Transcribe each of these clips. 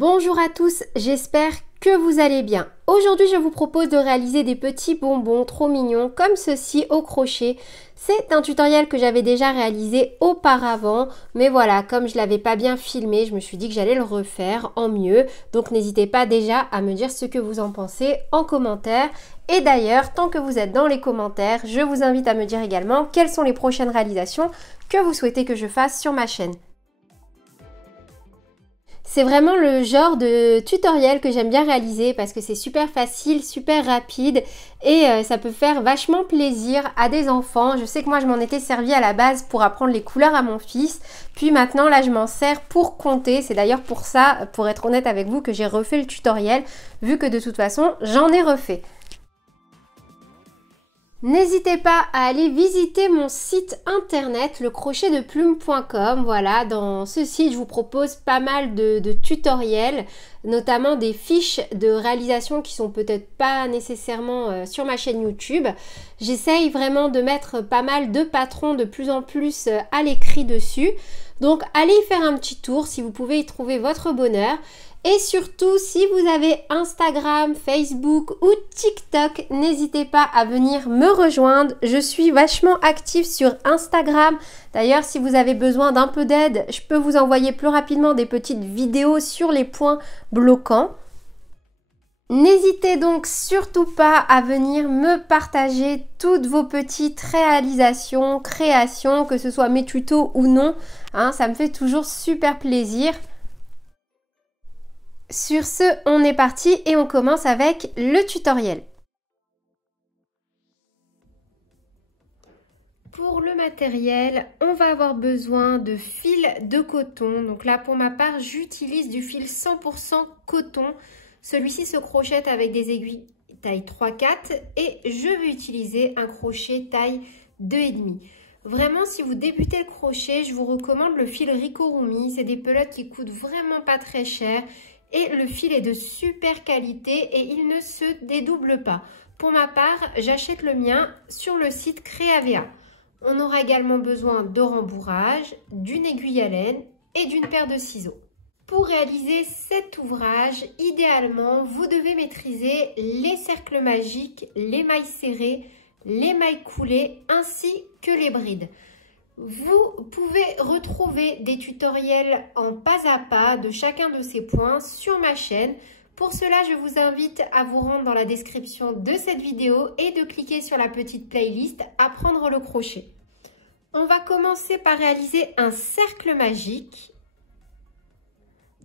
Bonjour à tous, j'espère que vous allez bien. Aujourd'hui, je vous propose de réaliser des petits bonbons trop mignons comme ceci au crochet. C'est un tutoriel que j'avais déjà réalisé auparavant, mais voilà, comme je ne l'avais pas bien filmé, je me suis dit que j'allais le refaire en mieux. Donc n'hésitez pas déjà à me dire ce que vous en pensez en commentaire. Et d'ailleurs, tant que vous êtes dans les commentaires, je vous invite à me dire également quelles sont les prochaines réalisations que vous souhaitez que je fasse sur ma chaîne. C'est vraiment le genre de tutoriel que j'aime bien réaliser parce que c'est super facile, super rapide et ça peut faire vachement plaisir à des enfants. Je sais que moi je m'en étais servi à la base pour apprendre les couleurs à mon fils, puis maintenant là je m'en sers pour compter. C'est d'ailleurs pour ça, pour être honnête avec vous, que j'ai refait le tutoriel vu que de toute façon j'en ai refait. N'hésitez pas à aller visiter mon site internet lecrochetdeplume.com. Voilà, dans ce site, je vous propose pas mal de tutoriels, notamment des fiches de réalisation qui sont peut-être pas nécessairement sur ma chaîne YouTube. J'essaye vraiment de mettre pas mal de patrons de plus en plus à l'écrit dessus. Donc, allez y faire un petit tour si vous pouvez y trouver votre bonheur. Et surtout, si vous avez Instagram, Facebook ou TikTok, n'hésitez pas à venir me rejoindre. Je suis vachement active sur Instagram. D'ailleurs, si vous avez besoin d'un peu d'aide, je peux vous envoyer plus rapidement des petites vidéos sur les points bloquants. N'hésitez donc surtout pas à venir me partager toutes vos petites réalisations, créations, que ce soit mes tutos ou non. Ça me fait toujours super plaisir. Sur ce, on est parti et on commence avec le tutoriel. Pour le matériel, on va avoir besoin de fil de coton. Donc là, pour ma part, j'utilise du fil 100% coton. Celui-ci se crochette avec des aiguilles taille 3-4 et je vais utiliser un crochet taille 2,5. Vraiment, si vous débutez le crochet, je vous recommande le fil Ricorumi. C'est des pelotes qui coûtent vraiment pas très cher. Et le fil est de super qualité et il ne se dédouble pas. Pour ma part, j'achète le mien sur le site Créavea. On aura également besoin de rembourrage, d'une aiguille à laine et d'une paire de ciseaux. Pour réaliser cet ouvrage, idéalement, vous devez maîtriser les cercles magiques, les mailles serrées, les mailles coulées ainsi que les brides. Vous pouvez retrouver des tutoriels en pas à pas de chacun de ces points sur ma chaîne. Pour cela, je vous invite à vous rendre dans la description de cette vidéo et de cliquer sur la petite playlist Apprendre le crochet. On va commencer par réaliser un cercle magique.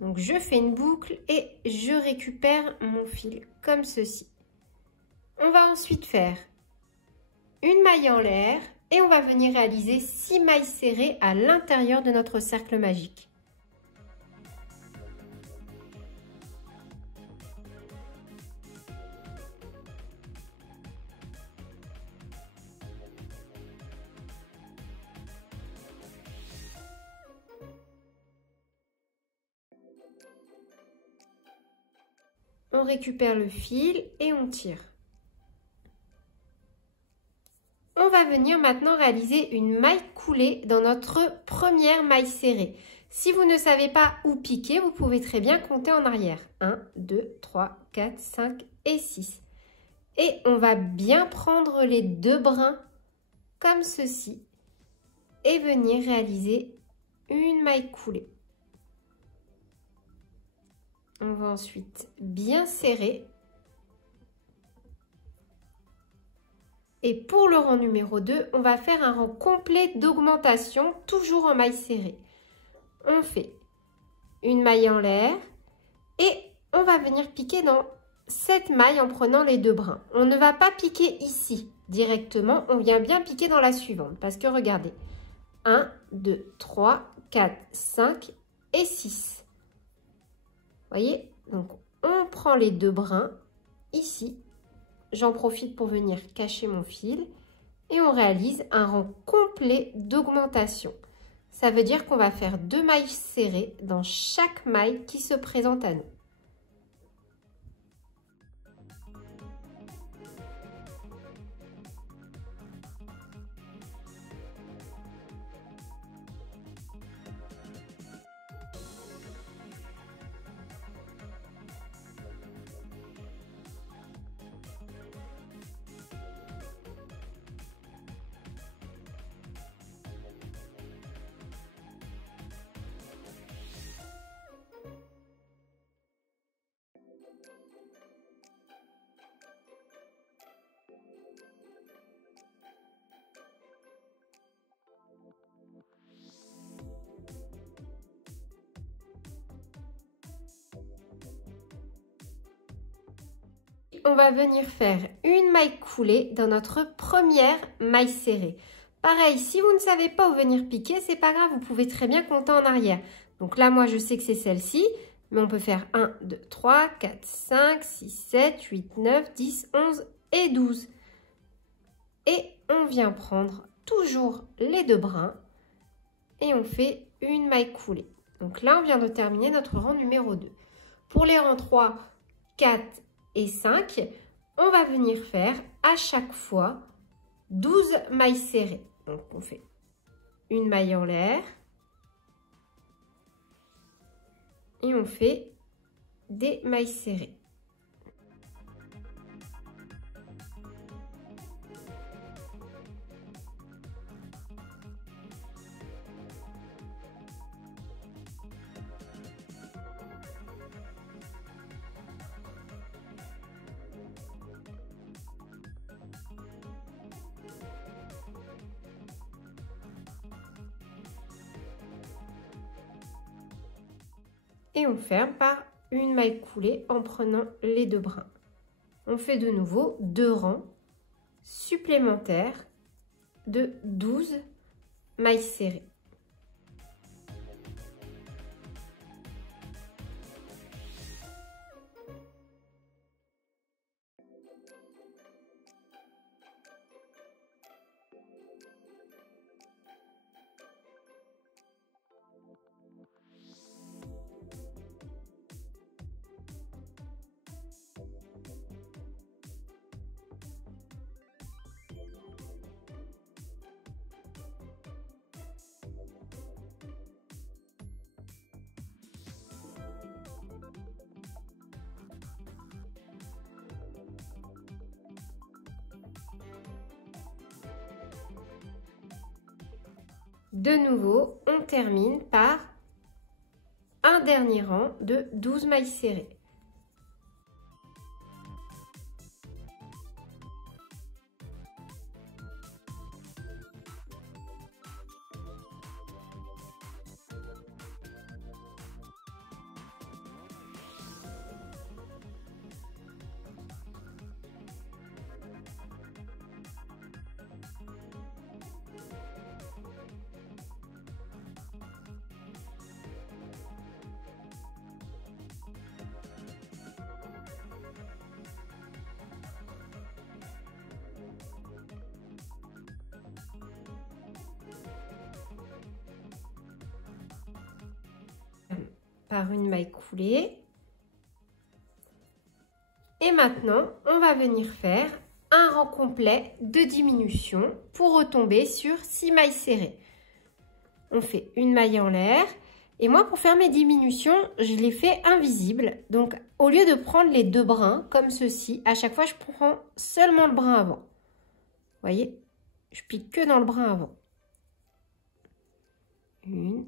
Donc, je fais une boucle et je récupère mon fil comme ceci. On va ensuite faire une maille en l'air. Et on va venir réaliser 6 mailles serrées à l'intérieur de notre cercle magique. On récupère le fil et on tire. On va venir maintenant réaliser une maille coulée dans notre première maille serrée. Si vous ne savez pas où piquer, vous pouvez très bien compter en arrière. 1, 2, 3, 4, 5 et 6. Et on va bien prendre les deux brins comme ceci et venir réaliser une maille coulée. On va ensuite bien serrer. Et pour le rang numéro 2, on va faire un rang complet d'augmentation, toujours en maille serrée. On fait une maille en l'air et on va venir piquer dans cette maille en prenant les deux brins. On ne va pas piquer ici directement, on vient bien piquer dans la suivante. Parce que regardez, 1, 2, 3, 4, 5 et 6. Vous voyez? Donc on prend les deux brins ici. J'en profite pour venir cacher mon fil et on réalise un rang complet d'augmentation. Ça veut dire qu'on va faire 2 mailles serrées dans chaque maille qui se présente à nous. Ici, on va venir faire une maille coulée dans notre première maille serrée. Pareil, si vous ne savez pas où venir piquer, c'est pas grave, vous pouvez très bien compter en arrière. Donc là, moi, je sais que c'est celle-ci, mais on peut faire 1, 2, 3, 4, 5, 6, 7, 8, 9, 10, 11 et 12. Et on vient prendre toujours les deux brins et on fait une maille coulée. Donc là, on vient de terminer notre rang numéro 2. Pour les rangs 3, 4 et 5, on va venir faire à chaque fois 12 mailles serrées. Donc, on fait une maille en l'air et on fait des mailles serrées. Et on ferme par une maille coulée en prenant les deux brins. On fait de nouveau 2 rangs supplémentaires de 12 mailles serrées. De nouveau, on termine par un dernier rang de 12 mailles serrées. Par une maille coulée. Et maintenant, on va venir faire un rang complet de diminution pour retomber sur 6 mailles serrées. On fait une maille en l'air. Et moi, pour faire mes diminutions, je les fais invisibles. Donc, au lieu de prendre les deux brins comme ceci, à chaque fois, je prends seulement le brin avant. Vous voyez, je pique que dans le brin avant. 1,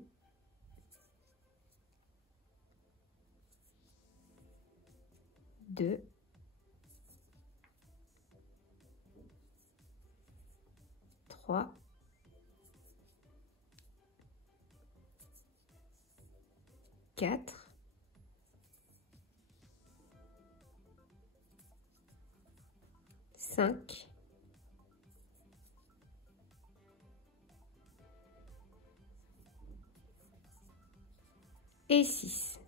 2, 3, 4, 5, 6.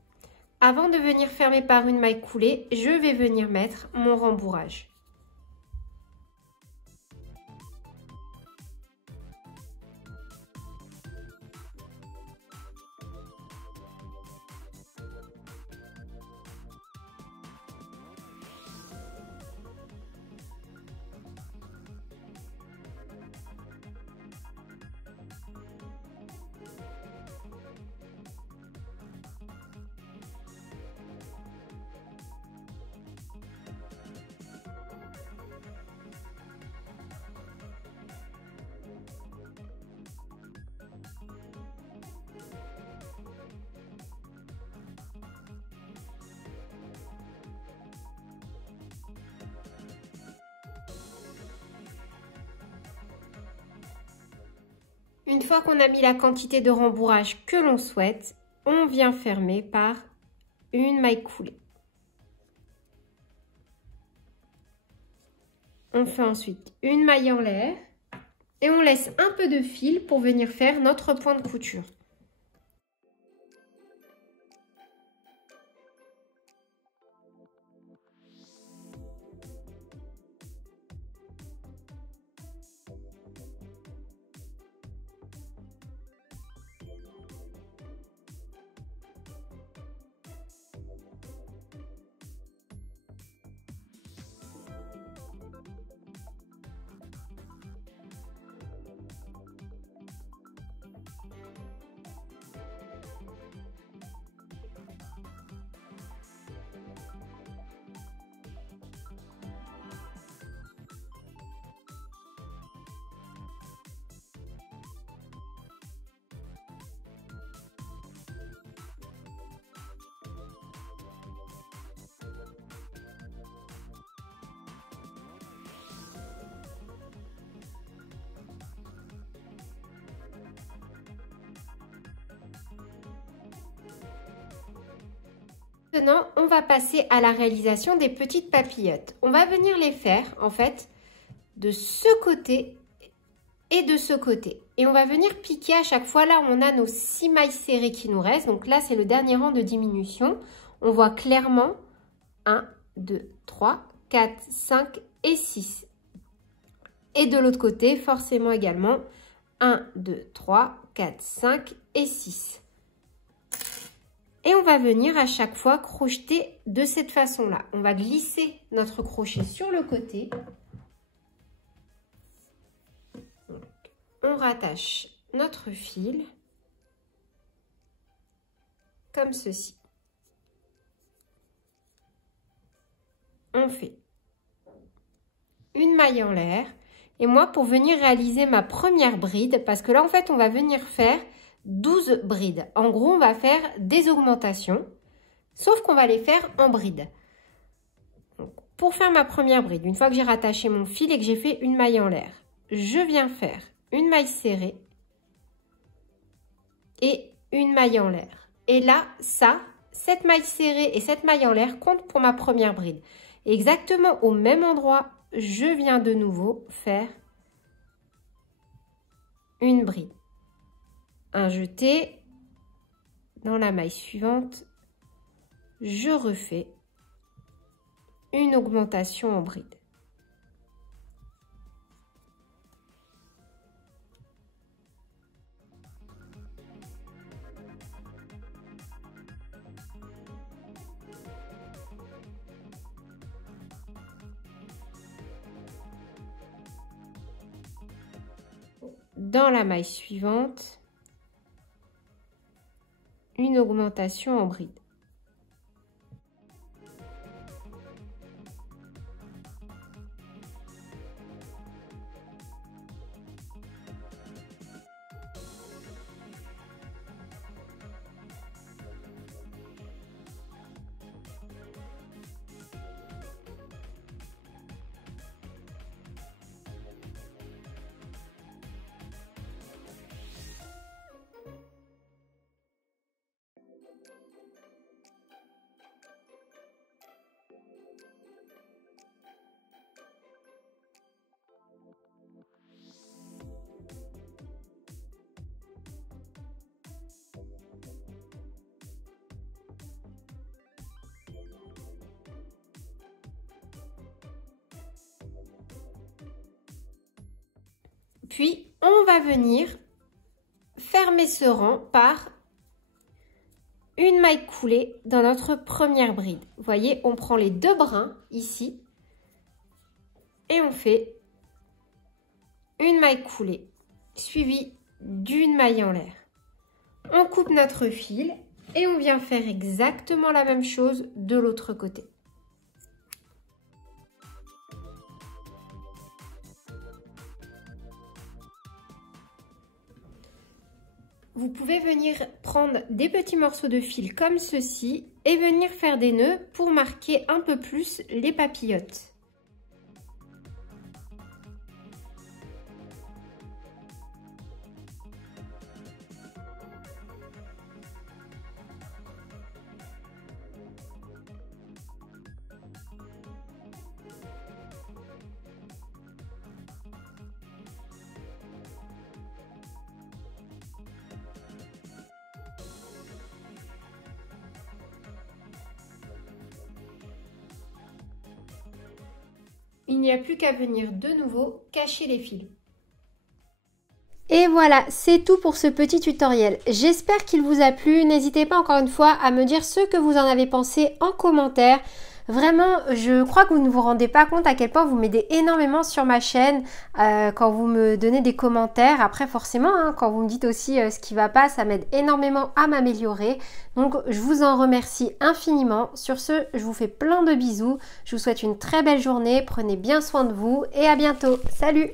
Avant de venir fermer par une maille coulée, je vais venir mettre mon rembourrage. Une fois qu'on a mis la quantité de rembourrage que l'on souhaite, on vient fermer par une maille coulée. On fait ensuite une maille en l'air et on laisse un peu de fil pour venir faire notre point de couture. Maintenant, on va passer à la réalisation des petites papillotes. On va venir les faire, en fait, de ce côté et de ce côté. Et on va venir piquer à chaque fois là où on a nos 6 mailles serrées qui nous restent. Donc là, c'est le dernier rang de diminution. On voit clairement 1, 2, 3, 4, 5 et 6. Et de l'autre côté, forcément également, 1, 2, 3, 4, 5 et 6. Et on va venir à chaque fois crocheter de cette façon-là. On va glisser notre crochet sur le côté. On rattache notre fil comme ceci. On fait une maille en l'air. Et moi, pour venir réaliser ma première bride, parce que là, en fait, on va venir faire 12 brides. En gros, on va faire des augmentations, sauf qu'on va les faire en brides. Donc, pour faire ma première bride, une fois que j'ai rattaché mon fil et que j'ai fait une maille en l'air, je viens faire une maille serrée et une maille en l'air. Et là, cette maille serrée et cette maille en l'air comptent pour ma première bride. Et exactement au même endroit, je viens de nouveau faire une bride. Un jeté, dans la maille suivante, je refais une augmentation en bride. Dans la maille suivante, une augmentation en bride. Puis, on va venir fermer ce rang par une maille coulée dans notre première bride. Vous voyez, on prend les deux brins ici et on fait une maille coulée suivie d'une maille en l'air. On coupe notre fil et on vient faire exactement la même chose de l'autre côté. Vous pouvez venir prendre des petits morceaux de fil comme ceci et venir faire des nœuds pour marquer un peu plus les papillotes. Il n'y a plus qu'à venir de nouveau cacher les fils. Et voilà, c'est tout pour ce petit tutoriel. J'espère qu'il vous a plu. N'hésitez pas encore une fois à me dire ce que vous en avez pensé en commentaire. Vraiment, je crois que vous ne vous rendez pas compte à quel point vous m'aidez énormément sur ma chaîne quand vous me donnez des commentaires. Après, forcément, hein, quand vous me dites aussi ce qui ne va pas, ça m'aide énormément à m'améliorer. Donc, je vous en remercie infiniment. Sur ce, je vous fais plein de bisous. Je vous souhaite une très belle journée. Prenez bien soin de vous et à bientôt. Salut!